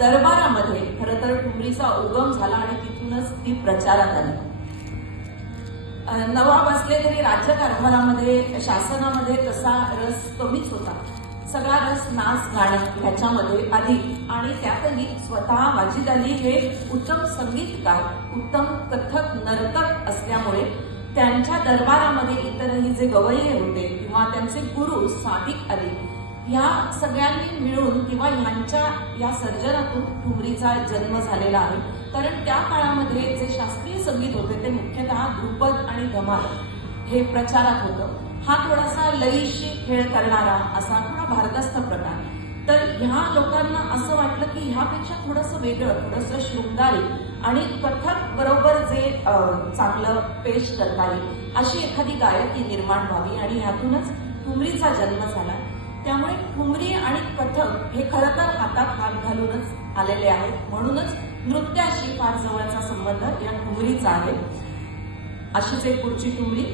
दरबारामध्ये खरं तर ठुमरीचा उगम झाला आणि तिथूनच ती प्रचारात आली. नवाब असले तरी राज्यकारभारामध्ये शासनामध्ये तसा रस कमीच होता. सगळा रस नाच गाणं ह्याच्यामध्ये आधी आणि त्यातही स्वतः वाजिद अली हे उत्तम संगीतकार, उत्तम कथक नर्तक असल्यामुळे त्यांच्या दरबारामध्ये इतरही जे गवय्ये होते किंवा त्यांचे गुरु सादिक अली या सगळ्यांनी मिळून किंवा ह्यांच्या या सर्जनातून ठुमरीचा जन्म झालेला आहे. कारण त्या काळामध्ये जे शास्त्रीय संगीत होते ते मुख्यतः ध्रुपद आणि धमाल हे प्रचारात होतं. हा थोडासा लयीशी खेळ करणारा असा थोडा भारदस्त प्रकार. तर ह्या लोकांना असं वाटलं की ह्यापेक्षा थोडंसं वेगळं, थोडंसं शृंगारी आणि कथक बरोबर जे चांगलं पेश करता येईल अशी एखादी गायकी निर्माण व्हावी आणि ह्यातूनच ठुमरीचा जन्म झाला. त्यामुळे ठुमरी आणि कथक हे खरं तर हातात हात घालूनच आलेले आहेत. म्हणूनच नृत्याशी फार जवळचा संबंध या ठुमरीचा आहे. अशीच एक पुढची ठुमरी